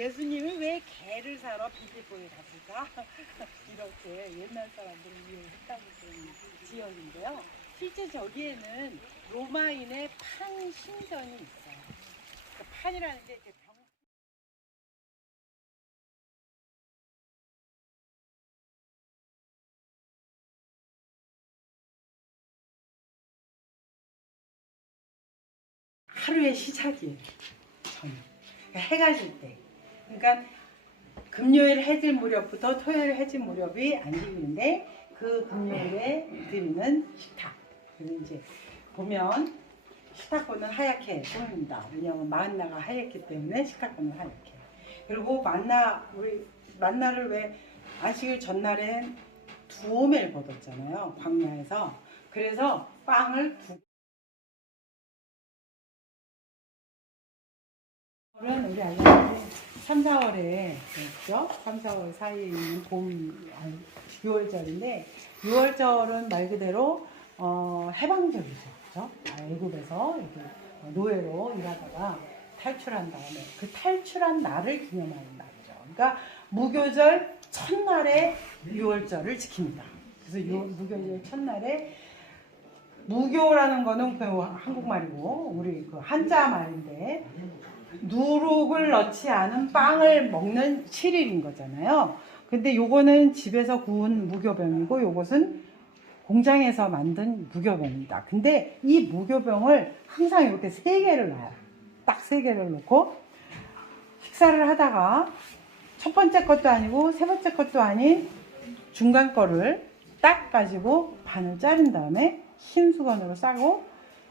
예수님이 왜 개를 사러 빌립보에 갔을까? 이렇게 옛날 사람들은 이해했다고 그러는 지역인데요. 실제 저기에는 로마인의 판 신전이 있어요. 그 판이라는 게 이제 하루의 시작이에요. 저는 해가 질 때. 그러니까 금요일 해질 무렵부터 토요일 해질 무렵이 안식일인데 그 금요일에 드리는 식탁. 그리고 이제 보면 식탁보는 하얗게 보입니다. 왜냐하면 만나가 하얗기 때문에 식탁보는 하얗게. 그리고 우리 만나를 왜 안식일 전날엔 두오멜 거뒀잖아요. 광야에서. 그래서 빵을 우리 알려면 3, 4월에 그죠? 3, 4월 사이에 있는 봄, 6월절인데 6월절은 말 그대로 해방절이죠. 그죠? 애굽에서 이렇게 노예로 일하다가 탈출한 다음에 그 탈출한 날을 기념하는 날이죠. 그러니까 무교절 첫날에 6월절을 지킵니다. 그래서 무교절 첫날에 무교라는 거는 그 한국말이고 우리 그 한자 말인데 누룩을 넣지 않은 빵을 먹는 7일인 거잖아요. 근데 요거는 집에서 구운 무교병이고 요것은 공장에서 만든 무교병입니다. 근데 이 무교병을 항상 이렇게 3개를 놔요. 딱 3개를 놓고 식사를 하다가 첫 번째 것도 아니고 세 번째 것도 아닌 중간 거를 딱 가지고 반을 자른 다음에 흰 수건으로 싸고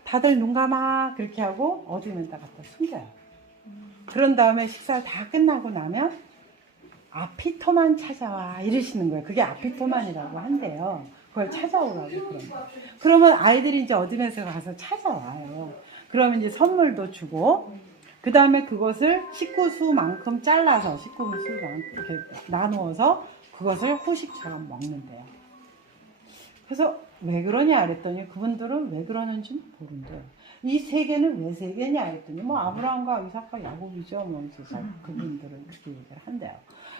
다들 눈 감아 그렇게 하고 어둠에다 갖다 숨겨요. 그런 다음에 식사 다 끝나고 나면 아피토만 찾아와 이러시는 거예요. 그게 아피토만이라고 한대요. 그걸 찾아오라고 그러면 아이들이 이제 어둠에서 가서 찾아와요. 그러면 이제 선물도 주고 그 다음에 그것을 식구수만큼 잘라서 식구수만큼 이렇게 나누어서 그것을 후식처럼 먹는데요. 그래서 왜 그러냐 그랬더니 그분들은 왜 그러는지 모른대요. 이 3개는 왜 3개냐 했더니 뭐 아브라함과 이삭과 야곱이죠. 뭐 그분들은 그렇게 얘기를 한대요.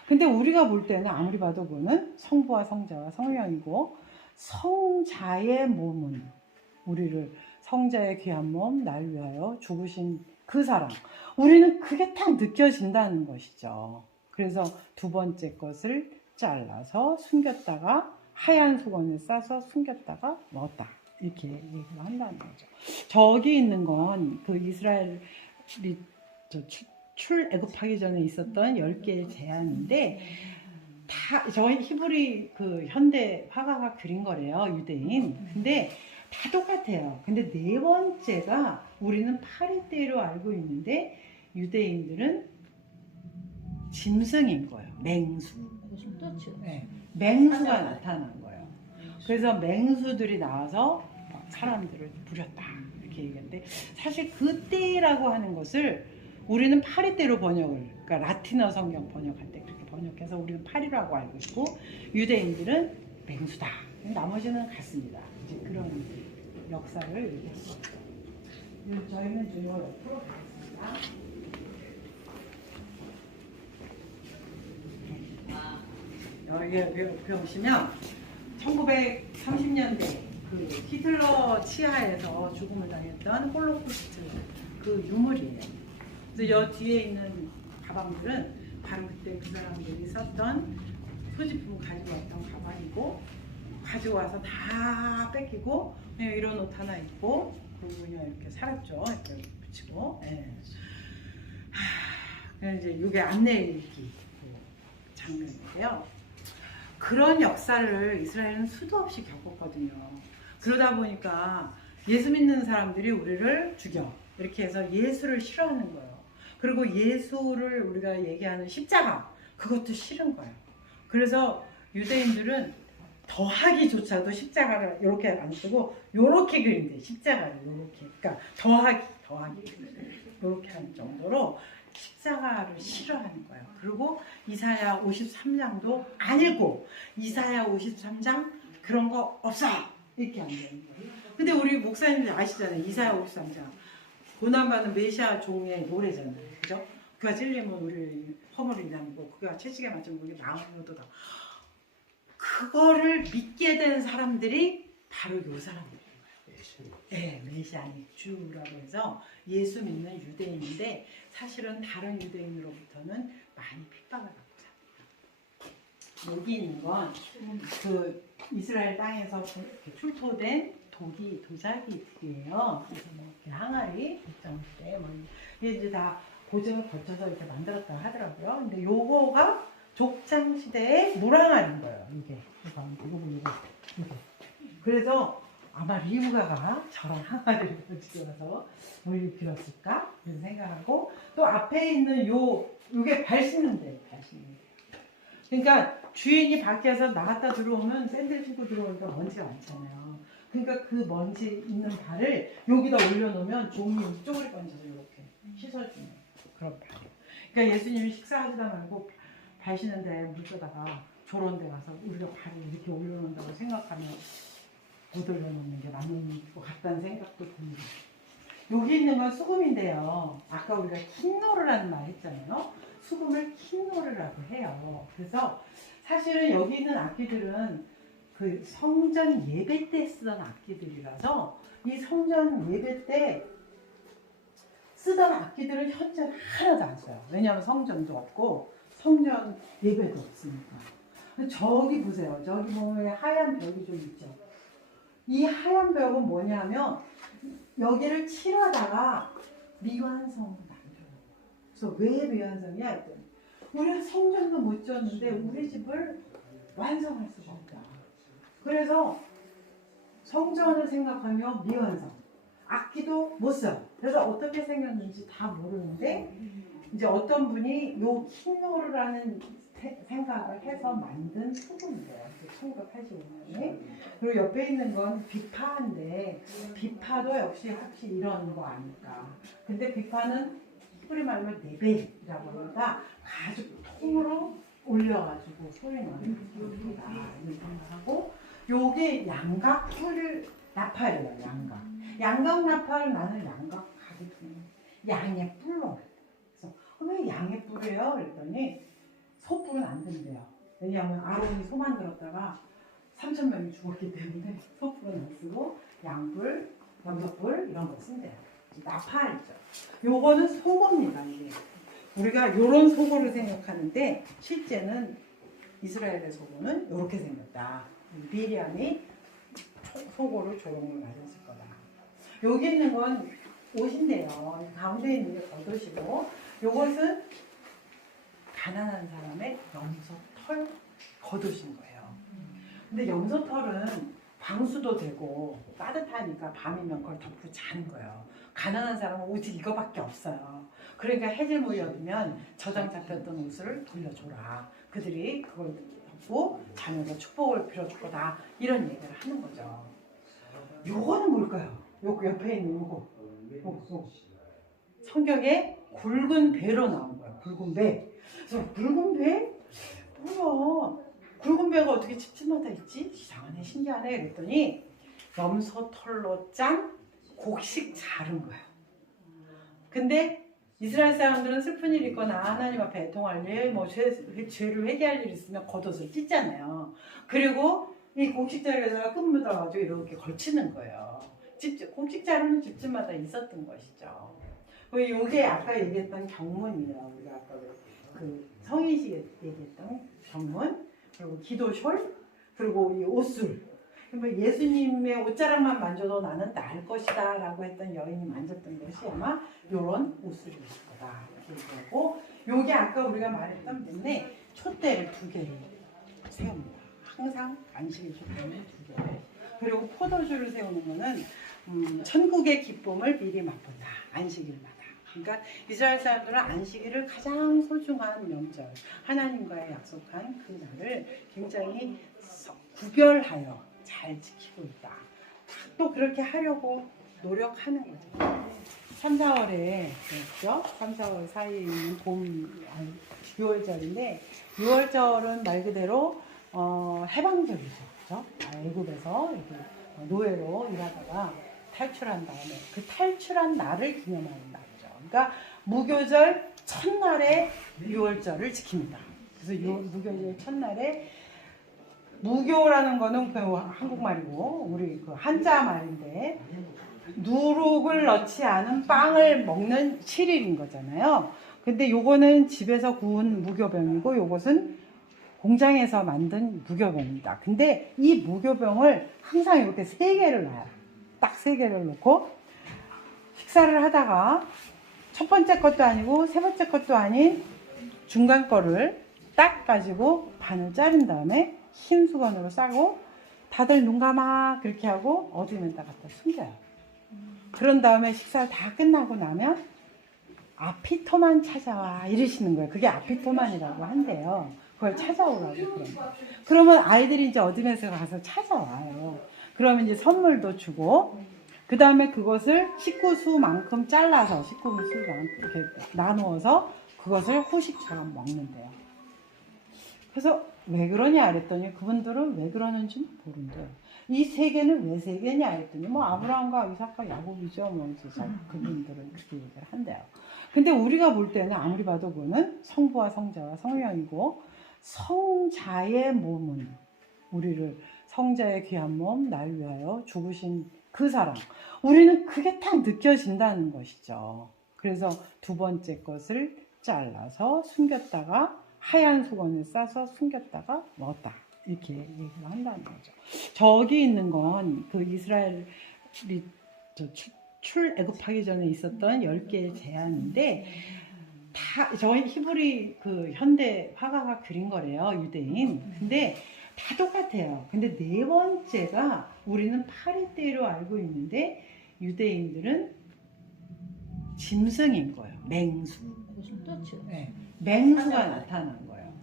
근데 우리가 볼 때는 아무리 봐도 그거는 성부와 성자와 성령이고 성자의 몸은 우리를 성자의 귀한 몸 날 위하여 죽으신 그 사랑 우리는 그게 딱 느껴진다는 것이죠. 그래서 두 번째 것을 잘라서 숨겼다가 하얀 수건에 싸서 숨겼다가 먹었다. 이렇게 얘기를 한다는 거죠. 저기 있는 건 그 이스라엘이 출애굽하기 전에 있었던 10개의 제안인데 다 저희 히브리 그 현대 화가가 그린 거래요. 유대인. 근데 다 똑같아요. 근데 4번째가 우리는 파리떼로 알고 있는데 유대인들은 짐승인 거예요. 맹수. 네, 맹수가 나타난 거예요. 그래서 맹수들이 나와서 사람들을 부렸다 이렇게 얘기하는데 사실 그때라고 하는 것을 우리는 파리떼로 번역을 그러니까 라틴어 성경 번역할 때 그렇게 번역해서 우리는 파리라고 알고 있고 유대인들은 맹수다. 나머지는 같습니다. 이제 그런 역사를 얘기했습니다. 저희는 좀 옆으로 가겠습니다. 여기 보시면 1930년대 그 히틀러 치하에서 죽음을 당했던 홀로코스트 그 유물이에요. 그래서 여 뒤에 있는 가방들은 바로 그때 그 사람들이 썼던 소지품 가지고 왔던 가방이고 가지고 와서 다 뺏기고 그냥 이런 옷 하나 입고 그리고 그냥 이렇게 살았죠. 이렇게 붙이고. 예. 이제 이게 안내일기 장면인데요. 그런 역사를 이스라엘은 수도 없이 겪었거든요. 그러다 보니까 예수 믿는 사람들이 우리를 죽여 이렇게 해서 예수를 싫어하는 거예요. 그리고 예수를 우리가 얘기하는 십자가 그것도 싫은 거예요. 그래서 유대인들은 더하기조차도 십자가를 이렇게 안 쓰고 이렇게 그린대. 십자가를 이렇게. 그러니까 더하기 이렇게 하는 정도로 십자가를 싫어하는 거예요. 그리고 이사야 53장도 안 읽고 이사야 53장 그런 거 없어 이렇게 안 되는 거예요. 근데 우리 목사님들 아시잖아요. 이사야 53장 고난받는 메시아 종의 노래잖아요. 그죠? 그가 찔리면 우리 허물이 남고 그가 채찍에 맞은 목이 나오도다. 그거를 믿게 된 사람들이 바로 요 사람들이에요. 네, 메시아닉 주라고 해서 예수 믿는 유대인인데 사실은 다른 유대인으로부터는 많이 핍박을 받고 삽니다. 여기 있는 건 그 이스라엘 땅에서 출토된 도자기들이에요. 그래서 뭐 이렇게 항아리, 백정시대 뭐 이게 다 고증을 거쳐서 이렇게 만들었다고 하더라고요. 근데 요거가 족장 시대의 물항아리인 거예요. 이게 이게. 그래서 아마 리브가가 저런 항아리를 가지고 뭘 빌었을까? 이런 생각하고 또 앞에 있는 요게 발 씻는 데예요. 발 씻는 데. 그러니까 주인이 밖에서 나갔다 들어오면 샌들 신고 들어오니까 먼지가 많잖아요. 그러니까 그 먼지 있는 발을 여기다 올려놓으면 종이 쪼그리 번져서 이렇게 씻어주는 그런 발. 그러니까 예수님이 식사하지도 말고 발 씻는 데 물 떠다가 저런 데 가서 우리가 발을 이렇게 올려놓는다고 생각하면 못 올려놓는 게 맞는 것 같다는 생각도 듭니다. 여기 있는 건 수금인데요. 아까 우리가 킹노르라는 말 했잖아요. 수금을 킹노르라고 해요. 그래서 사실은 여기 있는 악기들은 그 성전 예배 때 쓰던 악기들이라서 이 성전 예배 때 쓰던 악기들은 현재는 하나도 안 써요. 왜냐하면 성전도 없고 성전 예배도 없으니까. 저기 보세요. 저기 보면 하얀 벽이 좀 있죠. 이 하얀 벽은 뭐냐면 여기를 칠하다가 미완성을 만들어요. 그래서 왜 미완성이야? 했더니 우리는 성전도 못 지었는데 우리 집을 완성할 수가 없다. 그래서 성전을 생각하며 미완성. 악기도 못 써. 그래서 어떻게 생겼는지 다 모르는데 이제 어떤 분이 요 킹노르라는 생각을 해서 만든 수금이에요. 1985년에. 그리고 옆에 있는 건 비파인데 비파도 역시 혹시 이런 거 아닐까. 근데 비파는 히브리 말로 네벨이라고 하니까 가죽 통으로 올려가지고 소리 나는 소리다 이런 생각하고 요게 양각풀 나팔이에요. 양각 나팔 나는 양각 가죽 양의 뿔로. 그래서 왜 양의 뿔이에요? 그랬더니 소뿔은 안 된대요. 왜냐하면 아론이 소 만들었다가 3,000명이 죽었기 때문에 소뿔은 안 쓰고 양뿔, 염소뿔 이런 거 쓴대요. 나팔이죠. 요거는 소고입니다. 이게. 우리가 요런 소고를 생각하는데 실제는 이스라엘의 소고는 이렇게 생겼다. 미리암이 소고를 조롱을 맞았을 거다. 여기 있는 건 옷인데요. 가운데 있는 게 겉옷이고 요것은 가난한 사람의 염소털 겉옷인 거예요. 근데 염소털은 방수도 되고 따뜻하니까 밤이면 그걸 덮고 자는 거예요. 가난한 사람은 오직 이거밖에 없어요. 그러니까 해질 모여들면 저장 잡혔던 옷을 돌려줘라. 그들이 그걸 덮고 자면서 축복을 빌어줄 거다. 이런 얘기를 하는 거죠. 요거는 뭘까요? 요 옆에 있는 요거. 성경에 굵은 배로 나온 거예요. 굵은 배. 그래서 굵은 배? 뭐야? 굵은 배가 어떻게 집집마다 있지? 이상하네, 신기하네. 그랬더니 염소털로 짠 곡식 자른 거예요. 근데 이스라엘 사람들은 슬픈 일이 있거나 하나님 앞에 애통할 일, 뭐 죄를 회개할 일 있으면 겉옷을 찢잖아요. 그리고 이 곡식 자루에다가 끈 묻어가지고 이렇게 걸치는 거예요. 곡식 자루는 집집마다 있었던 것이죠. 이게 아까 얘기했던 경문이에요. 우리가 아까 그 성인식 얘기했던 경문, 그리고 기도숄, 그리고 이 옷술. 예수님의 옷자락만 만져도 나는 나을 것이다 라고 했던 여인이 만졌던 것이 아마 이런 옷술이었을 거다 이렇게 얘기하고, 요게 아까 우리가 말했던 때문에 촛대를 2개를 세웁니다. 항상 안식일 촛대는 2개를. 그리고 포도주를 세우는 거는 천국의 기쁨을 미리 맛본다. 안식일마다. 그러니까 이스라엘 사람들은 안식일을 가장 소중한 명절, 하나님과의 약속한 그 날을 굉장히 구별하여 잘 지키고 있다. 또 그렇게 하려고 노력하는 거죠. 3, 4월에 그렇죠? 3, 4월 사이에 있는 봄, 6월절인데 6월절은 말 그대로 해방절이죠. 그렇죠? 애굽에서 이렇게 노예로 일하다가 탈출한 다음에 그 탈출한 날을 기념하는 날이죠. 그러니까 무교절 첫날에 유월절을 지킵니다. 그래서 무교절 첫날에 무교라는 거는 그 한국말이고 우리 그 한자 말인데 누룩을 넣지 않은 빵을 먹는 7일인 거잖아요. 근데 요거는 집에서 구운 무교병이고 요것은 공장에서 만든 무교병입니다. 근데 이 무교병을 항상 이렇게 3개를 놔요. 딱 3개를 놓고 식사를 하다가 첫 번째 것도 아니고 세 번째 것도 아닌 중간 거를 딱 가지고 반을 자른 다음에 흰 수건으로 싸고 다들 눈 감아 그렇게 하고 어디에다 갖다 숨겨요. 그런 다음에 식사를 다 끝나고 나면 아피토만 찾아와 이러시는 거예요. 그게 아피토만이라고 한대요. 그걸 찾아오라고 그러면 아이들이 이제 어디에서 가서 찾아와요. 그러면 이제 선물도 주고 그 다음에 그것을 식구수만큼 잘라서 식구수만큼 이렇게 나누어서 그것을 후식처럼 먹는데요. 그래서 왜 그러냐 그랬더니 그분들은 왜 그러는지 모른대요. 이 3개는 왜 3개냐 그랬더니 뭐 아브라함과 이삭과 야곱이죠. 뭐 그분들은 그렇게 얘기를 한대요. 근데 우리가 볼 때는 아무리 봐도 그거는 성부와 성자와 성령이고 성자의 몸은 우리를 성자의 귀한 몸 날 위하여 죽으신 그 사랑 우리는 그게 딱 느껴진다는 것이죠. 그래서 두 번째 것을 잘라서 숨겼다가 하얀 수건에 싸서 숨겼다가 먹었다 이렇게 얘기를 한다는 거죠. 저기 있는 건 그 이스라엘이 출애굽하기 전에 있었던 10개의 제안인데 다 저희 히브리 그 현대 화가가 그린 거래요. 유대인. 근데 다 똑같아요. 근데 4번째가 우리는 파리떼로 알고 있는데 유대인들은 짐승인 거예요. 맹수. 네. 맹수가 나타난 거예요.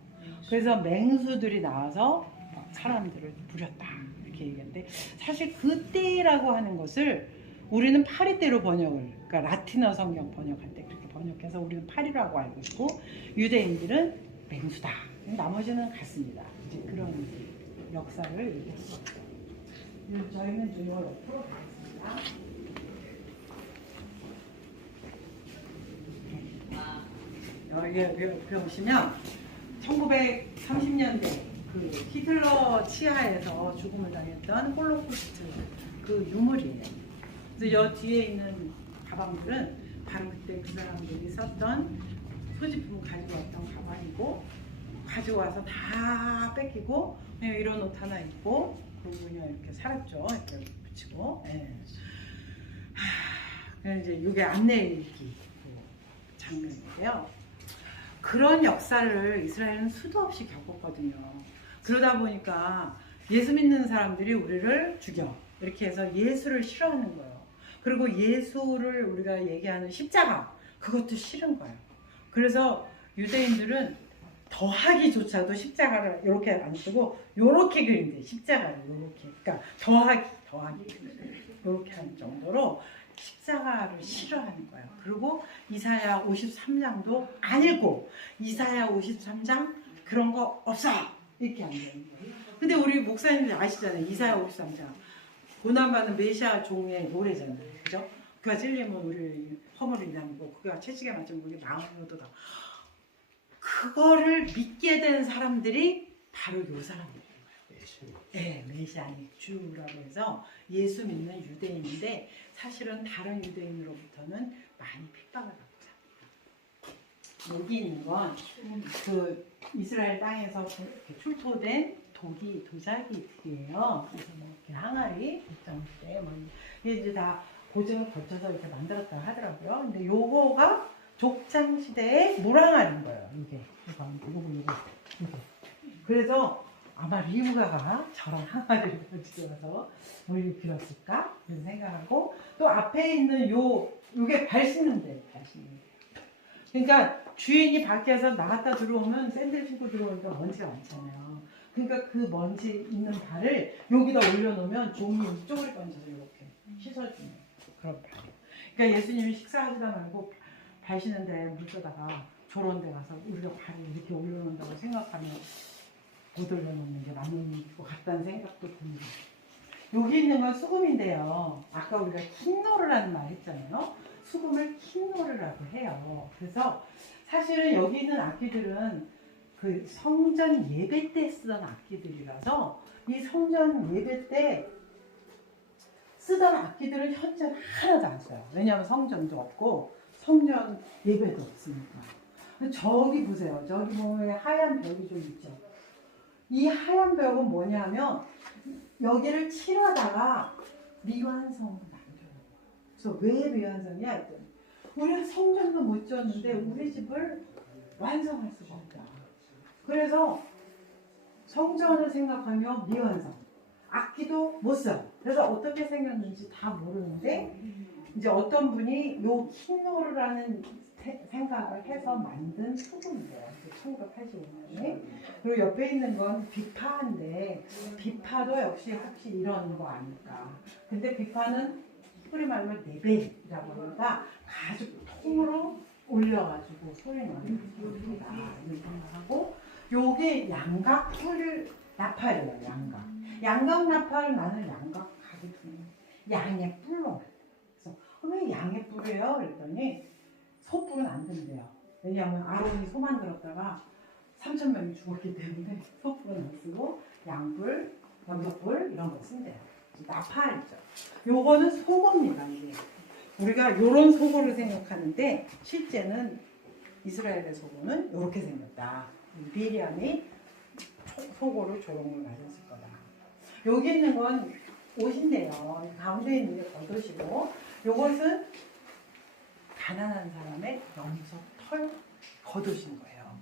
그래서 맹수들이 나와서 사람들을 부렸다 이렇게 얘기하는데 사실 그때라고 하는 것을 우리는 파리떼로 번역을 그러니까 라틴어 성경 번역할 때 그렇게 번역해서 우리는 파리라고 알고 있고 유대인들은 맹수다. 나머지는 같습니다. 이제 그런 역사를 얘기했습니다. 저희는 좀 이걸 옆으로 가겠습니다. 여기 보시면 1930년대 그 히틀러 치하에서 죽음을 당했던 홀로코스트 그 유물이에요. 그래서 여 뒤에 있는 가방들은 바로 그때 그 사람들이 썼던 소지품 가지고 왔던 가방이고 가지고 와서 다 뺏기고 그냥 이런 옷 하나 입고 그리고 그냥 이렇게 살았죠. 이렇게 붙이고. 예. 그냥 이제 이게 안내일기 장면인데요. 그런 역사를 이스라엘은 수도 없이 겪었거든요. 그러다 보니까 예수 믿는 사람들이 우리를 죽여 이렇게 해서 예수를 싫어하는 거예요. 그리고 예수를 우리가 얘기하는 십자가 그것도 싫은 거예요. 그래서 유대인들은 더하기조차도 십자가를 이렇게 안 쓰고 이렇게 그린대. 십자가를 이렇게. 그러니까 더하기 이렇게 하는 정도로 십자가를 싫어하는 거예요. 그리고 이사야 53장도 안 읽고 이사야 53장 그런 거 없어 이렇게 안 되는 거예요. 근데 우리 목사님들 아시잖아요. 이사야 53장 고난받는 메시아 종의 노래잖아요. 그죠? 그가 찔리면 우리 허물을 인하고 그가 채찍에 맞으면 우리 마음을 얻어다. 그거를 믿게 된 사람들이 바로 요 사람들이에요. 네, 메시아닉 주라고 해서 예수 믿는 유대인인데 사실은 다른 유대인으로부터는 많이 핍박을 받고 삽니다. 여기 있는 건 그 이스라엘 땅에서 출토된 도자기들이에요. 그래서 뭐 이렇게 항아리, 백정대, 뭐 이게 다 고증을 거쳐서 이렇게 만들었다고 하더라고요. 근데 요거가 족장 시대의 물항아리인 거예요. 이게 그래서 아마 리브가가 저런 항아리를 가지고 와서 우리를 빌었을까 이런 생각하고 또 앞에 있는 요게 발 씻는 데. 그러니까 주인이 밖에서 나갔다 들어오면 샌들 신고 들어오니까 먼지가 많잖아요. 그러니까 그 먼지 있는 발을 여기다 올려놓으면 종이 이쪽을 던져서 이렇게 씻어주는 그런 발이에요. 그러니까 예수님이 식사하시다 말고 발 씻는 데 물 떠다가 저런 데 가서 우리가 발을 이렇게 올려놓는다고 생각하면 못 올려놓는 게 맞는 것 같다는 생각도 듭니다. 여기 있는 건 수금인데요. 아까 우리가 흰노르라는 말 했잖아요. 수금을 흰노르라고 해요. 그래서 사실은 여기 있는 악기들은 그 성전 예배 때 쓰던 악기들이라서 이 성전 예배 때 쓰던 악기들은 현재는 하나도 안 써요. 왜냐하면 성전도 없고 성전 예배도 없으니까. 저기 보세요. 저기 보면 하얀 벽이 좀 있죠. 이 하얀 벽은 뭐냐면 여기를 칠하다가 미완성을 만들어요. 그래서 왜 미완성이야 했더니 우리는 성전도 못 지었는데 우리 집을 완성할 수가 없다. 그래서 성전을 생각하며 미완성. 악기도 못 써. 그래서 어떻게 생겼는지 다 모르는데 이제 어떤 분이 요 킹노르라는 생각을 해서 만든 소금이에요. 1985년에. 그리고 옆에 있는 건 비파인데 비파도 역시 혹시 이런 거 아닐까. 근데 비파는 히브리 말로 네벨이라고 하니까 가죽 통으로 올려가지고 소리 나는 소리다 이런 생각하고 요게 양각풀 나팔이에요. 양각 나팔 나는 양각 가죽이 양의 뿔로. 그래서 왜 양의 뿔이에요? 그랬더니 소뿔은 안 된대요. 왜냐하면 아론이 소 만들었다가 3,000명이 죽었기 때문에 소뿔은 안 쓰고 양뿔, 염소뿔 이런 거 쓴대요. 나팔이죠. 요거는 소고입니다. 이게. 우리가 요런 소고를 생각하는데 실제는 이스라엘의 소고는 이렇게 생겼다. 미리암이 소고를 저런 걸 가졌을 거다. 여기 있는 건 옷인데요. 가운데 있는 게 겉옷이고 요것은 가난한 사람의 염소털 겉옷인 거예요.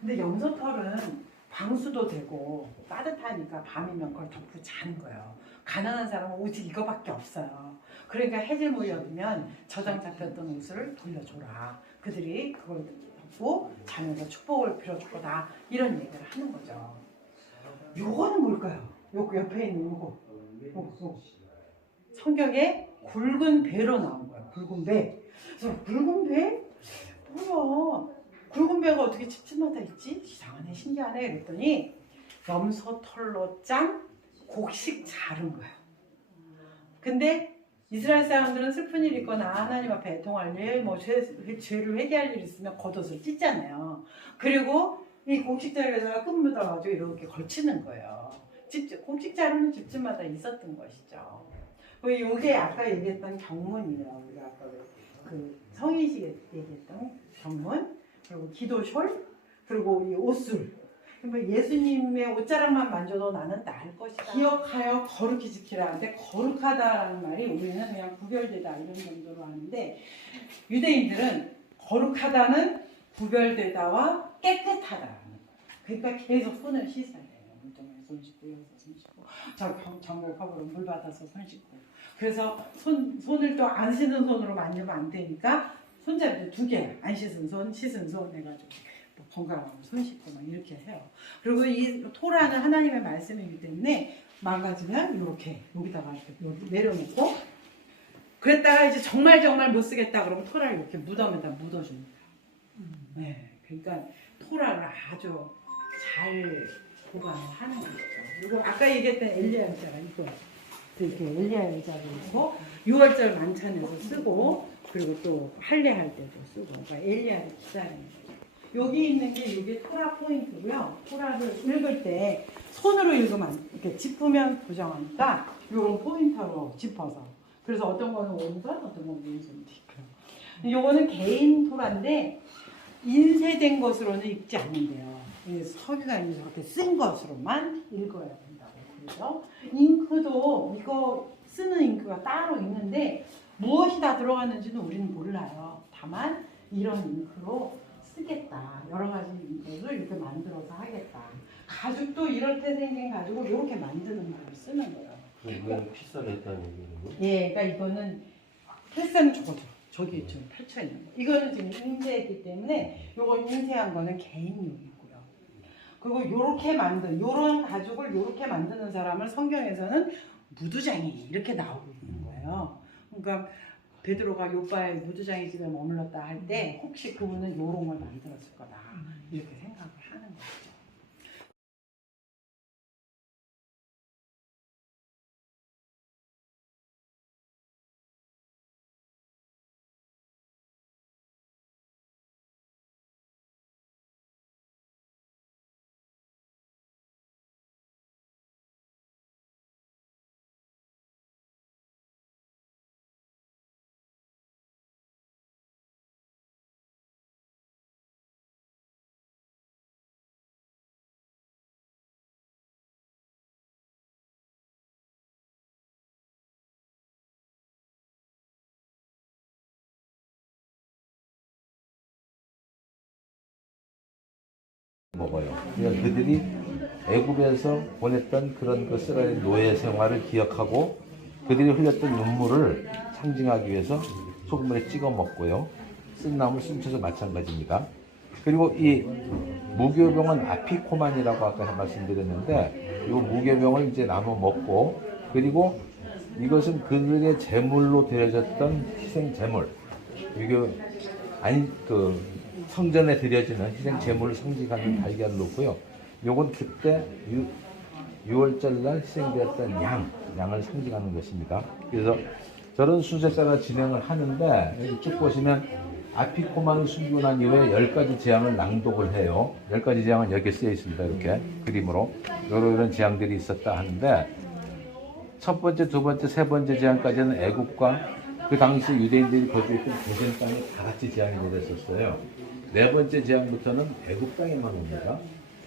근데 염소털은 방수도 되고 따뜻하니까 밤이면 그걸 덮고 자는 거예요. 가난한 사람은 오직 이거밖에 없어요. 그러니까 해질 무렵이면 저장 잡혔던 옷을 돌려줘라. 그들이 그걸 덮고 자면서 축복을 빌어줄 거다. 이런 얘기를 하는 거죠. 요거는 뭘까요? 요 옆에 있는 요거. 성경에 굵은 배로 나온 거예요. 굵은 배. 그래서 굵은 배? 뭐야? 굵은 배가 어떻게 집집마다 있지? 이상하네, 신기하네. 그랬더니 염소털로 짠 곡식 자른 거예요. 근데 이스라엘 사람들은 슬픈 일 있거나 하나님 앞에 애통할 일, 뭐 죄를 회개할 일 있으면 겉옷을 찢잖아요. 그리고 이 곡식 자루에다가 끈 묻어가지고 이렇게 걸치는 거예요. 곡식 자루는 집집마다 있었던 것이죠. 이게 아까 얘기했던 경문이에요. 우리가 아까 그 성인식에 얘기했던 경문, 그리고 기도숄, 그리고 이 옷술. 예수님의 옷자락만 만져도 나는 나을 것이다. 기억하여 거룩히 지키라 하는데 거룩하다라는 말이 우리는 그냥 구별되다 이런 정도로 하는데 유대인들은 거룩하다는 구별되다와 깨끗하다라는 거예요. 그러니까 계속 손을 씻어야 돼요. 물통에 손 씻고 여기서 손 씻고 저 정글컵으로 물 받아서 손 씻고 그래서 손을 또 안 씻은 손으로 만지면 안 되니까 손잡이도 2개 안 씻은 손, 씻은 손 해가지고 뭐 건강하고 손 씻고 막 이렇게 해요. 그리고 이 토라는 하나님의 말씀이기 때문에 망가지면 이렇게 여기다가 이렇게 내려놓고 그랬다가 이제 정말 못 쓰겠다 그러면 토라를 이렇게 무덤에다 묻어줍니다. 네, 그러니까 토라를 아주 잘 보관을 하는 거죠. 그리고 아까 얘기했던 엘리야 의자가 이거 이렇게 엘리야 의자도 있고 6월절 만찬에서 쓰고 그리고 또 할례할 때도 쓰고 그러니까 엘리야를 기다리는 거예요. 여기 있는 게 이게 토라 포인트고요. 토라를 읽을 때 손으로 읽으면 이렇게 짚으면 고정하니까 이런 포인터로 짚어서 그래서 어떤 거는 오른손, 어떤 거는 왼손도 있고요. 요거는 개인 토라인데 인쇄된 것으로는 읽지 않는데요. 서기관이 저렇게 쓴 것으로만 읽어야 된다고 그러죠. 잉크도 이거 쓰는 잉크가 따로 있는데 무엇이 다 들어갔는지는 우리는 몰라요. 다만 이런 잉크로 쓰겠다. 여러 가지 잉크를 이렇게 만들어서 하겠다. 가죽도 이렇게 생긴 가죽을 이렇게 만드는 걸 쓰는 거예요. 이건 필사했다는 얘기는? 예, 그러니까 이거는 필사는 저기 좀 펼쳐 있는 거. 이거는 지금 인쇄했기 때문에 이거 인쇄한 거는 개인용이고요. 그리고 요런 가죽을 요렇게 만드는 사람을 성경에서는 무두장이 이렇게 나오고 있는 거예요. 그러니까 베드로가 요바의 무두장이 집에 머물렀다 할 때 혹시 그분은 요런 걸 만들었을 거다 이렇게 생각을 하는 거죠. 먹어요. 그러니까 그들이 애굽에서 보냈던 그런 그 쓰라린 노예 생활을 기억하고 그들이 흘렸던 눈물을 상징하기 위해서 소금물에 찍어 먹고요. 쓴나물 숨쳐서 마찬가지입니다. 그리고 이 무교병은 아피코만이라고 아까 말씀드렸는데 이 무교병을 이제 나눠 먹고 그리고 이것은 그들의 제물로 드려졌던 희생 제물, 이게 아니 그 성전에 드려지는 희생 제물을 상징하는 달걀을 놓고요. 요건 그때 6월절 날 희생되었던 양을 상징하는 것입니다. 그래서 저런 순서에 따라 진행을 하는데 여기 쭉 보시면 아피코만을 숨기고 난 이후에 10가지 재앙을 낭독을 해요. 10가지 재앙은 여기에 쓰여 있습니다. 이렇게 그림으로 이런 재앙들이 있었다 하는데 첫 번째, 두 번째, 세 번째 재앙까지는 애국과 그 당시 유대인들이 거주했던 고센 땅에 다 같이 재앙이 내렸었어요. 네 번째 재앙부터는 애국 땅에만 옵니다.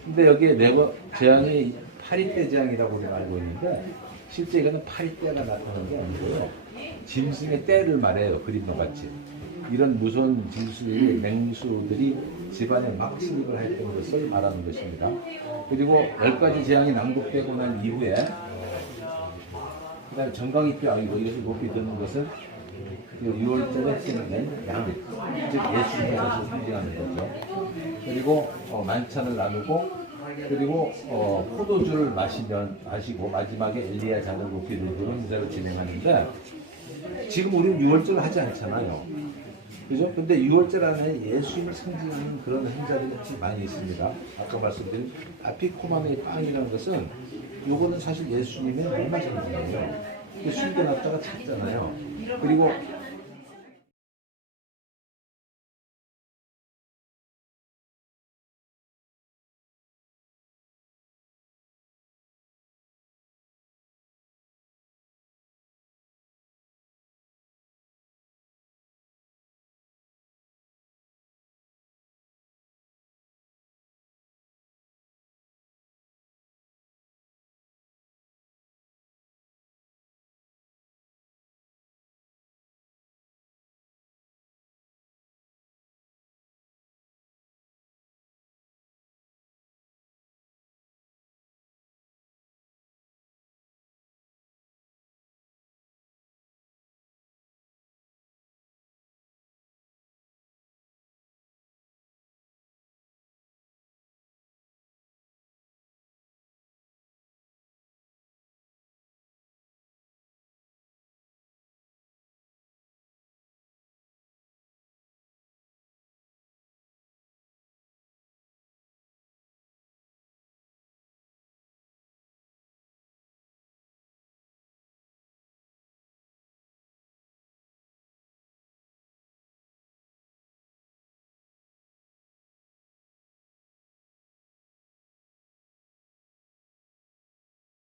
근데 여기에 재앙이 파리떼 재앙이라고 우리가 알고 있는데 실제 이거는 파리떼가 나타나는 게 아니고요. 짐승의 떼를 말해요. 그림과 같이. 이런 무서운 짐승들이 맹수들이 집안에 막 침입을 했던 것을 말하는 것입니다. 그리고 10가지 재앙이 낭독되고 난 이후에 그다음에 정강이 뼈아니고 이것을 높이 드는 것은 6월절에 쓰는 양, 즉 예수님의 것을 상징하는 거죠. 그리고 만찬을 나누고 그리고 포도주를 마시고 마지막에 엘리야 잔을 높이 들고 행사를 진행하는데 지금 우리는 6월절을 하지 않잖아요. 그죠? 근데 6월절 안에 예수님을 상징하는 그런 행사들이 많이 있습니다. 아까 말씀드린 아피코만의 빵이라는 것은 요거는 사실 예수님의 몸을 상징해요. 숨겨놨다가 찾잖아요. 그리고